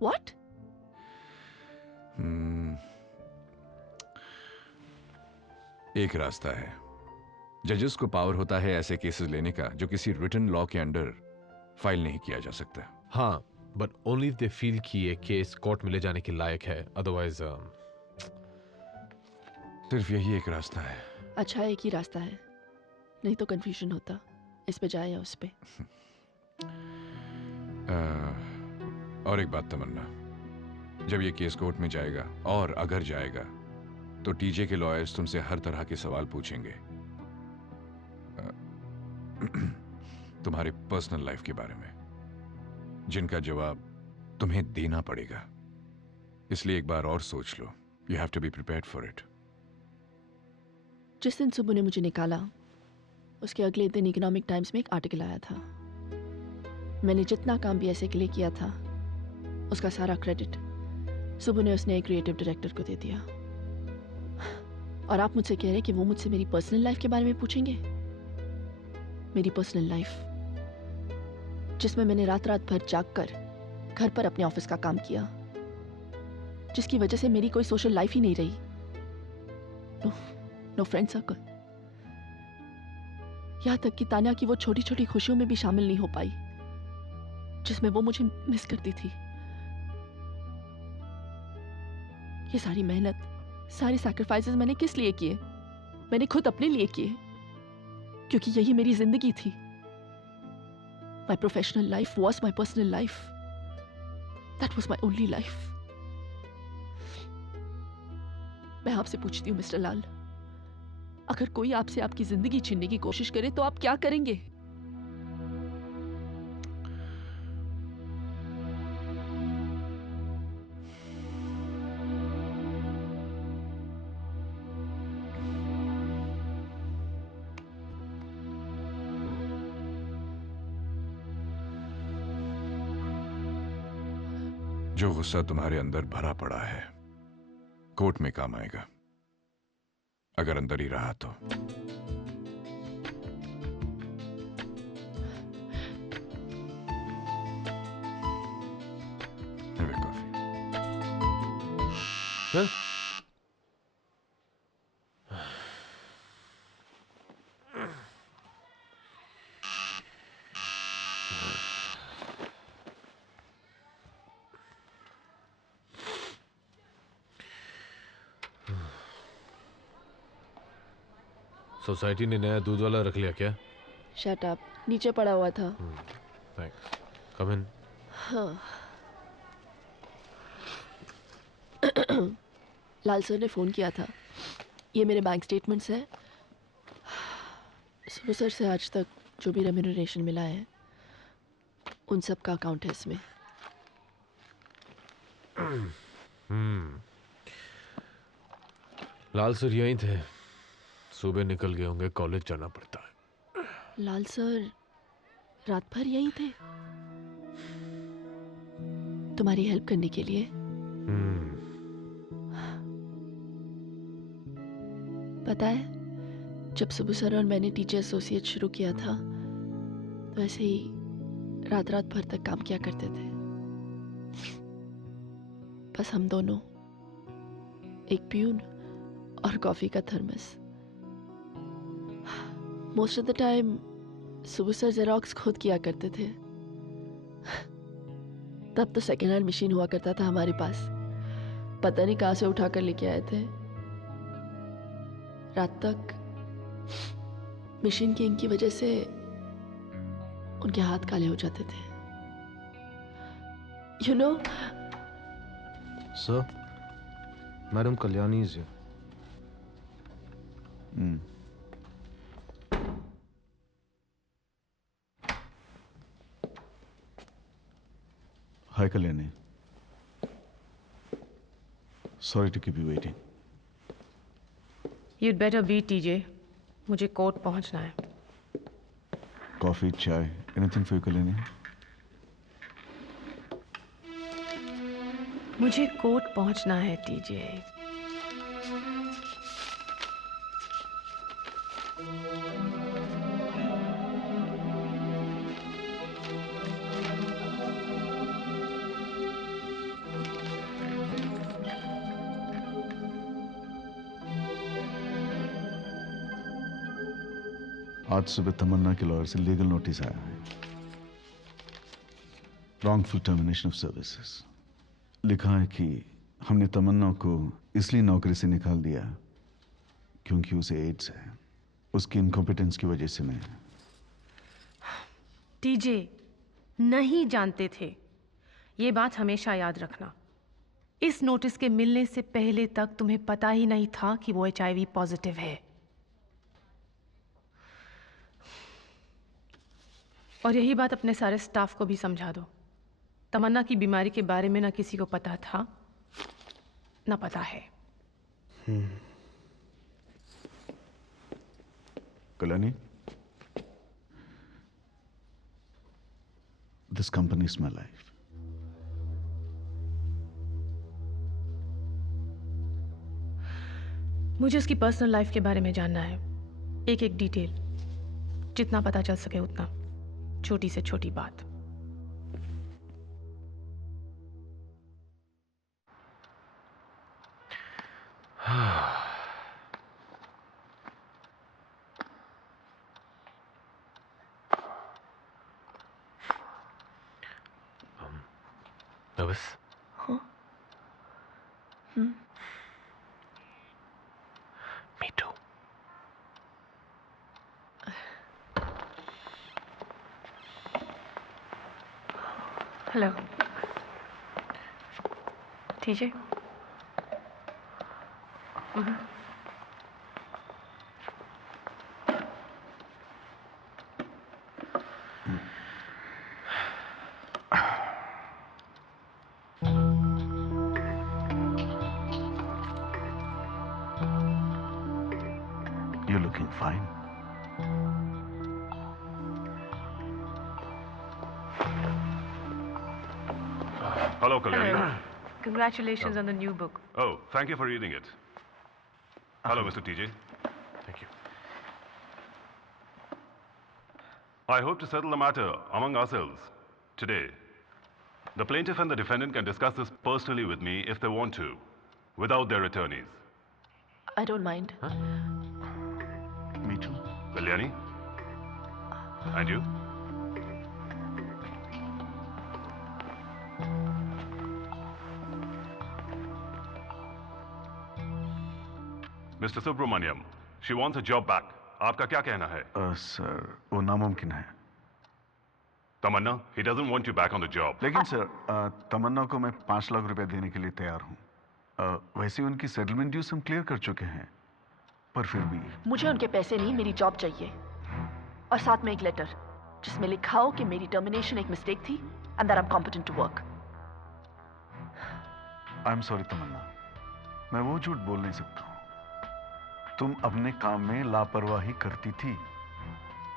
What? एक रास्ता है। जजेस को पावर होता है ऐसे केसेस लेने का जो किसी रिटन लॉ के अंडर फाइल नहीं किया जा सकता। हाँ, but only if they feel कि ये केस कोर्ट में ले जाने के लायक है, अदरवाइज सिर्फ यही एक रास्ता है। अच्छा, एक ही रास्ता है, नहीं तो कंफ्यूजन होता। इस पे जाए या उस पे। और एक बात तमन्ना, जब ये केस कोर्ट में जाएगा और अगर जाएगा तो टीजे के लॉयर्स तुमसे हर तरह के सवाल पूछेंगे तुम्हारे पर्सनल लाइफ के बारे में, जिनका जवाब तुम्हें देना पड़ेगा। इसलिए एक बार और सोच लो। You have to be prepared for it. जिस दिन सुबह ने मुझे निकाला, उसके अगले दिन इकोनॉमिक टाइम्स में एक आर्टिकल आया था। मैंने जितना काम भी ऐसे के लिए किया था, उसका सारा क्रेडिट सुबह ने उसने एक क्रिएटिव डायरेक्टर को दे दिया। और आप मुझसे कह रहे हैं कि वो मुझसे मेरी पर्सनल लाइफ के बारे में पूछेंगे? मेरी पर्सनल लाइफ, जिसमें मैंने रात रात भर जाग कर घर पर अपने ऑफिस का काम किया, जिसकी वजह से मेरी कोई सोशल लाइफ ही नहीं रही। No friend circle. यहां तक कि तान्या की वो छोटी छोटी खुशियों में भी शामिल नहीं हो पाई जिसमें वो मुझे मिस करती थी। ये सारी मेहनत, सारे सैक्रिफाइसेस मैंने किस लिए किए? मैंने खुद अपने लिए किए, क्योंकि यही मेरी जिंदगी थी। My professional life was my personal life. That was my only life. मैं आपसे पूछती हूँ मिस्टर लाल, अगर कोई आपसे आपकी जिंदगी छीनने की कोशिश करे तो आप क्या करेंगे? जो गुस्सा तुम्हारे अंदर भरा पड़ा है कोर्ट में काम आएगा, अगर अंदर ही रहा तो। Have a coffee. Huh? Society ने नया दूध वाला रख लिया क्या? शट अप, नीचे पड़ा हुआ था। थैंक्स, कम इन। लाल सर ने फोन किया था। ये मेरे बैंक स्टेटमेंट्स हैं। सुबह सर से आज तक जो भी रेम्यूनरेशन मिला है उन सब का अकाउंट है इसमें। लाल सर यहीं थे, सुबह निकल गए होंगे, कॉलेज जाना पड़ता है। लाल सर रात भर यहीं थे तुम्हारी हेल्प करने के लिए? पता है, जब सुबह सर और मैंने टीचर एसोसिएट शुरू किया था तो ऐसे ही रात रात भर तक काम किया करते थे, बस हम दोनों, एक प्यून और कॉफी का thermos. Most of the time सुबह सर जेरोक्स खुद किया करते थे। तब तो सेकेंड हैंड मशीन हुआ करता था हमारे पास, पता नहीं कहां से उठा कर लेके आए थे। रात तक मशीन की इंक की वजह से उनके हाथ काले हो जाते थे। You know sir, madam Kalyani is here. Hi Kalyani, sorry to keep you waiting. You'd better be, TJ. मुझे कोर्ट पहुंचना है। कॉफी, चाय, एनीथिंग फॉर यू कल्याणी? मुझे कोर्ट पहुंचना है, TJ। आज सुबह तमन्ना के लॉयर से लीगल नोटिस आया है, रॉन्गफुल टर्मिनेशन ऑफ सर्विसेज। लिखा है कि हमने तमन्ना को इसलिए नौकरी से निकाल दिया क्योंकि उसे एड्स है। उसकी इनकॉम्पिटेंस की वजह से मैं टीजे नहीं जानते थे, ये बात हमेशा याद रखना। इस नोटिस के मिलने से पहले तक तुम्हें पता ही नहीं था कि वो HIV पॉजिटिव है। और यही बात अपने सारे स्टाफ को भी समझा दो। तमन्ना की बीमारी के बारे में ना किसी को पता था ना पता है। Kalyani, this company is my life. मुझे उसकी पर्सनल लाइफ के बारे में जानना है, एक एक डिटेल, जितना पता चल सके उतना, छोटी से छोटी बात। Nervous? Me too. Hello TJ. You're looking fine. Hello, Kalyani. Hello. Congratulations on the new book. Oh, thank you for reading it. Hello, Mr. TJ. Thank you. I hope to settle the matter among ourselves today. The plaintiff and the defendant can discuss this personally with me if they want to, without their attorneys. I don't mind. Me too. Kalyani? And you? Mr. Subramaniam, she wants her job back. आपका क्या कहना है? Sir, वो नामुमकिन है। Tamanna, he doesn't want you back on the job. लेकिन sir, तमन्ना को मैं 5 लाख रुपए देने के लिए तैयार हूँ। वैसे उनकी सेटलमेंट ड्यूज हम क्लियर कर चुके हैं, पर फिर भी मुझे उनके पैसे नहीं, मेरी जॉब चाहिए। और साथ में एक लेटर जिसमें लिखा हो कि मेरी टर्मिनेशन एक मिस्टेक थी and that I am competent to work. I am sorry Tamanna, मैं वो झूठ बोल नहीं सकता हूँ। तुम अपने काम में लापरवाही करती थी,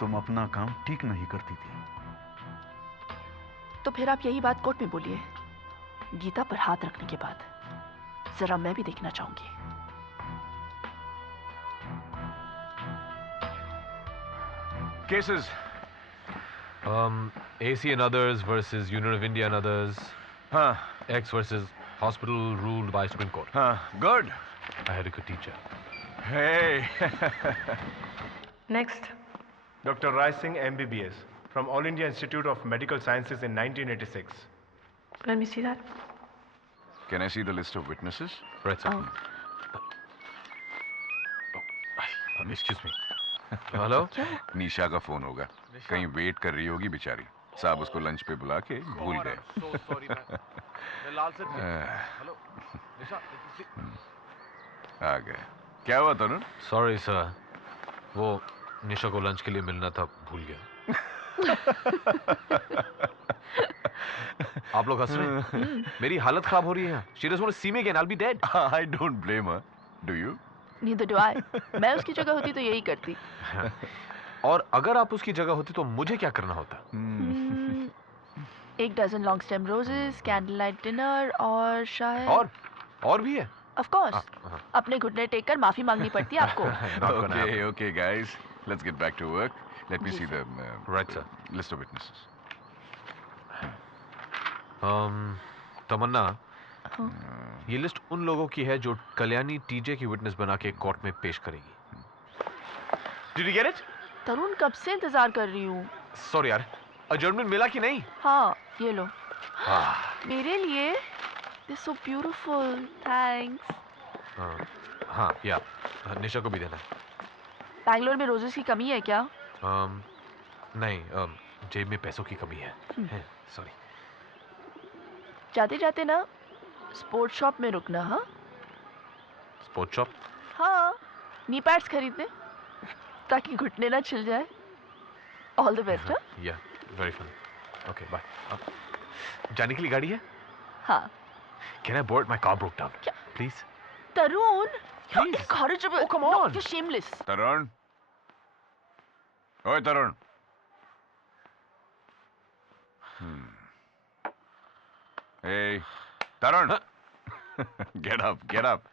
तुम अपना काम ठीक नहीं करती थी। तो फिर आप यही बात कोर्ट में बोलिए, गीता पर हाथ रखने के बाद। जरा मैं भी देखना चाहूंगी। Cases. AC and others versus Union of India and others. Huh. X versus hospital ruled by Supreme Court. Huh. Good. I had a good teacher. Hey. Next. Dr. Rai Singh MBBS from All India Institute of Medical Sciences in 1986. Let me see that. Can I see the list of witnesses? Right, sir. Oh. Excuse me. Hello? निशा का phone होगा, कहीं wait कर रही होगी बेचारी। साहब उसको lunch पे बुला के भूल गए। So sorry, man. मैं लाल सर हेलो निशा आ गए। क्या हुआ तरुण? सॉरी सर, वो निशा को लंच के लिए मिलना था, भूल गया। आप लोग हंस रहे हैं? मेरी हालत खराब हो रही है। She doesn't want to see me again. I'll be dead. I don't blame her. Do you? Neither do I. मैं उसकी जगह होती तो यही करती। और अगर आप उसकी जगह होती तो मुझे क्या करना होता? एक dozen long stem roses, candle light dinner और शायद और भी है? Of course. अपने घुटने टेक कर माफी मांगनी पड़ती है आपको। Okay, guys. Let's get back to work. Let me see the Right, sir. list of witnesses. तमन्ना, ये लिस्ट उन लोगों की है जो कल्याणी टीजे की विटनेस बना के कोर्ट में पेश करेगी। Did you get it? तरुण, कब से इंतजार कर रही हूँ। सॉरी यार, अजर्नमेंट मिला कि नहीं? हाँ, ये लो। हाँ मेरे लिए। This so beautiful, thanks. हाँ, या निशा को भी देना। बैंगलोर में रोजेस की कमी है क्या? नहीं, जेब में पैसों की कमी है। सॉरी। जाते जाते ना स्पोर्ट्स शॉप में रुकना। हाँ स्पोर्ट्स शॉप? हाँ, नी पैड्स खरीदने, ताकि घुटने ना छिल जाए। All the best. Yeah very fun. Okay bye. जाने के लिए गाड़ी है? हाँ। Can I board? My car broke down. क्या? Please Tarun, Please. you're incorrigible. Oh, come No, on. you're shameless. Tarun, ओए Tarun. Hey, Tarun. Get up, get up.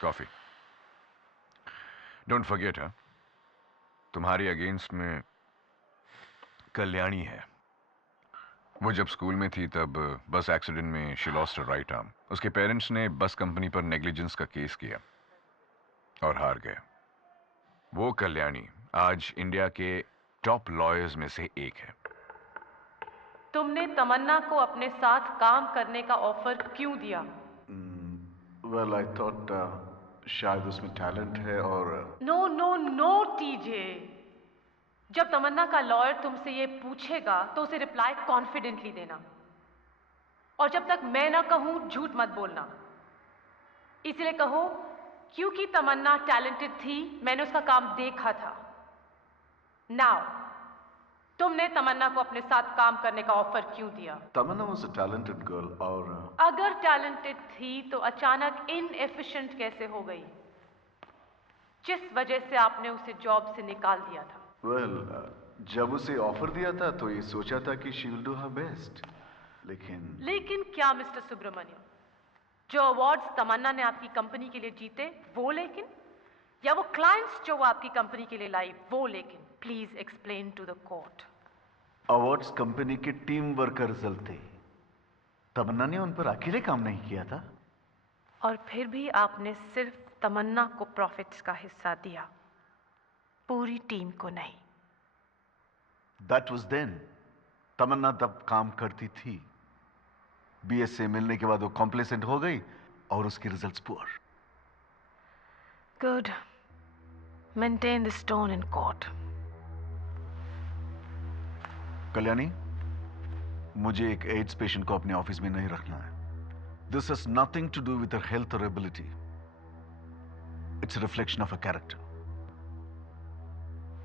Coffee. Don't forget, हाँ, तुम्हारी अगेंस्ट में कल्याणी है। वो जब स्कूल में थी तब बस एक्सीडेंट में she lost her right arm. उसके पेरेंट्स ने बस कंपनी पर नेग्लिजेंस का केस किया और हार गए। वो कल्याणी आज इंडिया के टॉप लॉयर्स में से एक है। तुमने तमन्ना को अपने साथ काम करने का ऑफर क्यों दिया? वेल आई थॉट शायद उसमें टैलेंट है और नो नो नो टीजे, जब तमन्ना का लॉयर तुमसे ये पूछेगा तो उसे रिप्लाई कॉन्फिडेंटली देना, और जब तक मैं ना कहूं झूठ मत बोलना। इसलिए कहो क्योंकि तमन्ना टैलेंटेड थी, मैंने उसका काम देखा था। नाउ तुमने तमन्ना को अपने साथ काम करने का ऑफर क्यों दिया? तमन्ना वाज अ टैलेंटेड गर्ल और अगर टैलेंटेड थी तो अचानक इनएफिशिएंट कैसे हो गई, जिस वजह से आपने उसे जॉब से निकाल दिया था? वेल जब उसे ऑफर दिया था तो ये सोचा था कि she will do her best, लेकिन क्या मिस्टर सुब्रमण्यम? जो अवार्ड्स तमन्ना ने आपकी कंपनी के लिए जीते वो लेकिन, या वो क्लाइंट्स जो वो आपकी कंपनी के लिए लाई वो लेकिन? Please explain to the court. Awards company के टीम वर्क का रिजल्ट थे। तमन्ना ने उन पर अकेले काम नहीं किया था। और फिर भी आपने सिर्फ तमन्ना को प्रॉफिट्स का हिस्सा दिया, पूरी टीम को नहीं। That was then. तमन्ना तब काम करती थी। बीएस से मिलने के बाद वो कॉम्प्लेसेंट हो गई और उसके results poor. Good, maintain the stone in court. Kalyani, मुझे एक एड्स पेशेंट को अपने ऑफिस में नहीं रखना है। This has nothing to do with her health or ability. It's a reflection of a character.